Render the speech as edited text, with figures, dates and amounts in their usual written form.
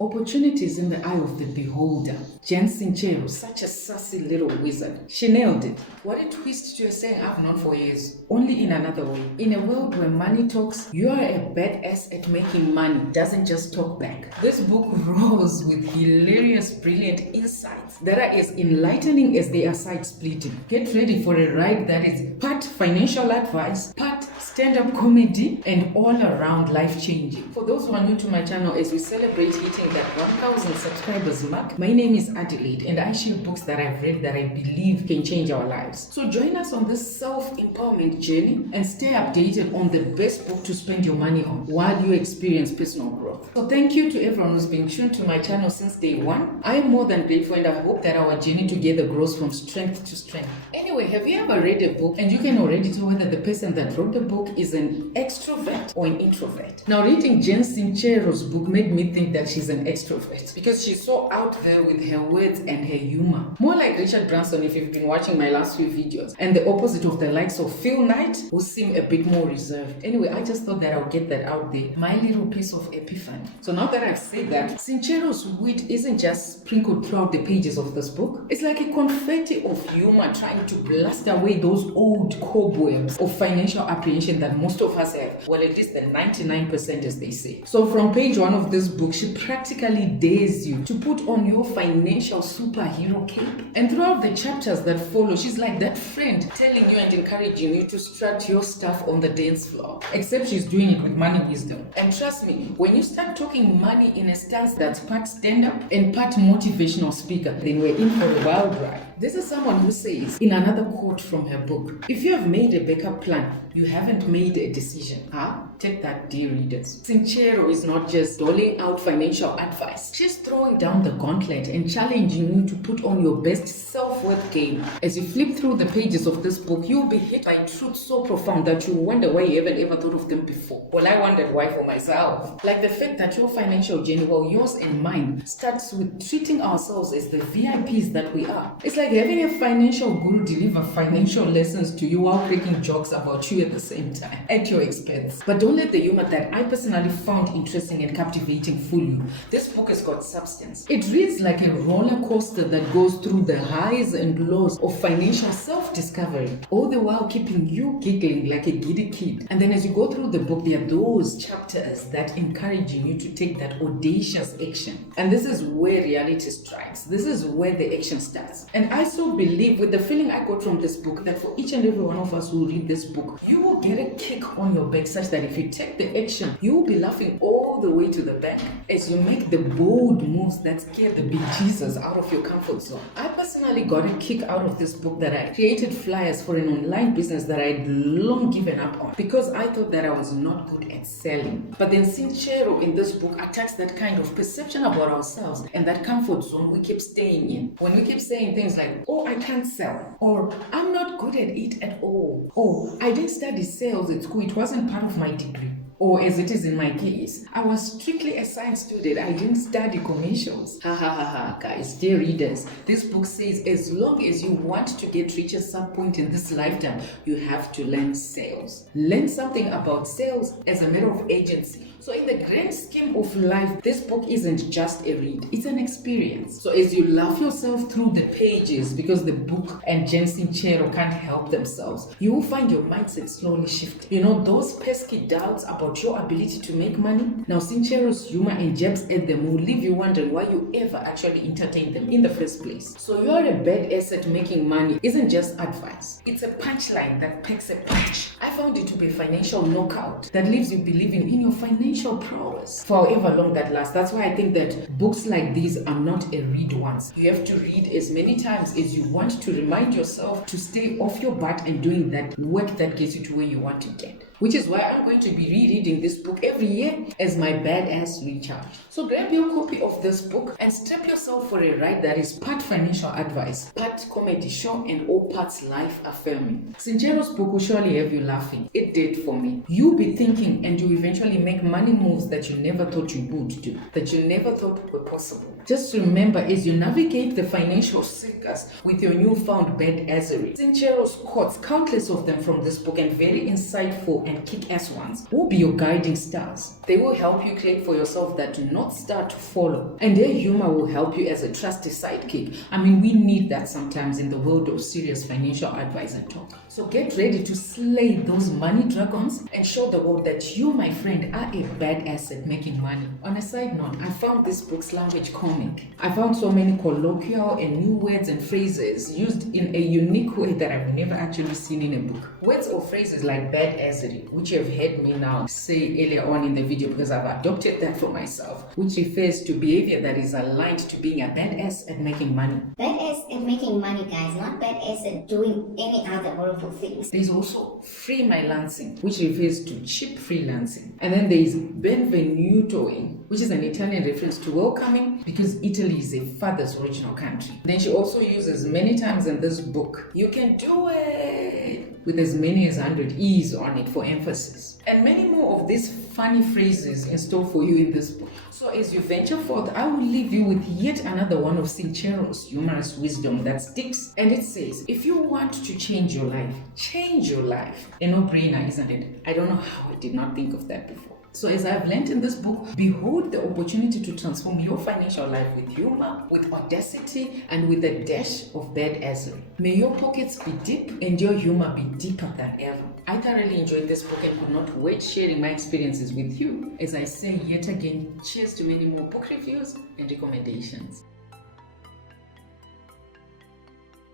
Opportunities in the eye of the beholder. Jen Sincero, such a sassy little wizard. She nailed it. What a twist to a saying I've known for years. Only in another way. In a world where money talks, you are a badass at making money. Doesn't just talk back. This book rolls with hilarious, brilliant insights that are as enlightening as they are side-splitting. Get ready for a ride that is part financial advice, part stand-up comedy, and all-around life-changing. For those who are new to my channel, as we celebrate hitting that 1,000 subscribers mark, my name is Adelaide, and I share books that I've read that I believe can change our lives. So join us on this self-empowerment journey and stay updated on the best book to spend your money on while you experience personal growth. So thank you to everyone who's been tuned to my channel since day one. I am more than grateful, and I hope that our journey together grows from strength to strength. Anyway, have you ever read a book and you can already tell whether the person that wrote the book is an extrovert or an introvert? Now, reading Jen Sincero's book made me think that she's an extrovert because she's so out there with her words and her humor. More like Richard Branson if you've been watching my last few videos, and the opposite of the likes of Phil Knight, who seem a bit more reserved. Anyway, I just thought that I'll get that out there. My little piece of epiphany. So now that I've said that, Sincero's wit isn't just sprinkled throughout the pages of this book. It's like a confetti of humor trying to blast away those old cobwebs of financial apprehension that most of us have. Well, at least the 99% as they say. So from page 1 of this book, she practically dares you to put on your financial superhero cape. And throughout the chapters that follow, she's like that friend telling you and encouraging you to strut your stuff on the dance floor. Except she's doing it with money wisdom. And trust me, when you start talking money in a stance that's part stand-up and part motivational speaker, then we're in for a wild ride. This is someone who says, in another quote from her book, if you have made a backup plan, you haven't made a decision. Take that, dear readers. Sincero is not just doling out financial advice. She's throwing down the gauntlet and challenging you to put on your best self-worth game. As you flip through the pages of this book, you'll be hit by truths so profound that you wonder why you haven't ever thought of them before. Well, I wondered why for myself. Like the fact that your financial journey, well, yours and mine, starts with treating ourselves as the VIPs that we are. It's like having a financial guru deliver financial lessons to you while cracking jokes about you at the same time, at your expense. But don't let the humor that I personally found interesting and captivating fool you. This book has got substance. It reads like a roller coaster that goes through the highs and lows of financial self-discovery, all the while keeping you giggling like a giddy kid. And then as you go through the book, there are those chapters that encouraging you to take that audacious action. And this is where reality strikes. This is where the action starts. And I so believe, with the feeling I got from this book, that for each and every one of us who read this book, you will get a kick on your back such that if you take the action, you will be laughing all the way to the bank as you make the bold moves that scare the bejesus out of your comfort zone. I personally got a kick out of this book that I created flyers for an online business that I had long given up on because I thought that I was not good at selling. But then Sincero in this book attacks that kind of perception about ourselves and that comfort zone we keep staying in. When we keep saying things like, oh, I can't sell, or I'm not good at it at all, or I didn't study sales at school, it wasn't part of my degree. Or as it is in my case, I was strictly a science student, I didn't study commercials. Guys, dear readers, this book says as long as you want to get rich at some point in this lifetime, you have to learn sales. Learn something about sales as a matter of agency. So in the grand scheme of life, this book isn't just a read, it's an experience. So as you laugh yourself through the pages, because the book and Jen Sincero can't help themselves, you will find your mindset slowly shift. You know, those pesky doubts about your ability to make money, now Sincero's humor and jabs at them will leave you wondering why you ever actually entertained them in the first place. So you're a badass at making money isn't just advice, it's a punchline that packs a punch. I found it to be a financial knockout that leaves you believing in your financial prowess for however long that lasts. That's why I think that books like these are not a read once. You have to read as many times as you want to remind yourself to stay off your butt and doing that work that gets you to where you want to get. Which is why I'm going to be rereading this book every year as my badass recharge. So grab your copy of this book and strap yourself for a ride that is part financial advice, part comedy show, and all parts life affirming. Sincero's book will surely have you laughing. It did for me. You'll be thinking and you eventually make money moves that you never thought you would do, that you never thought were possible. Just remember, as you navigate the financial circus with your newfound badassery, Sincero's quotes, countless of them from this book and very insightful and kick-ass ones will be your guiding stars. They will help you create for yourself that North Star to follow. And their humor will help you as a trusty sidekick. I mean, we need that sometimes in the world of serious financial advice and talk. So get ready to slay those money dragons and show the world that you, my friend, are a badass at making money. On a side note, I found this book's language comic. I found so many colloquial and new words and phrases used in a unique way that I've never actually seen in a book. Words or phrases like badassery, which you have heard me now say earlier on in the video because I've adopted that for myself, which refers to behavior that is aligned to being a badass at making money. Badass at making money, guys, not badass at doing any other horrible things. There's also freelancing, which refers to cheap freelancing. And then there's benvenutoing, which is an Italian reference to welcoming because Italy is a father's original country. Then she also uses many times in this book, you can do it, with as many as 100 E's on it for emphasis. And many more of these funny phrases in store for you in this book. So as you venture forth, I will leave you with yet another one of Sincero's humorous wisdom that sticks. And it says, if you want to change your life, change your life. A no-brainer, isn't it? I don't know how I did not think of that before. So as I've learned in this book, behold the opportunity to transform your financial life with humor, with audacity, and with a dash of badassery. May your pockets be deep and your humor be deeper than ever. I thoroughly enjoyed this book and could not wait sharing my experiences with you. As I say yet again, cheers to many more book reviews and recommendations.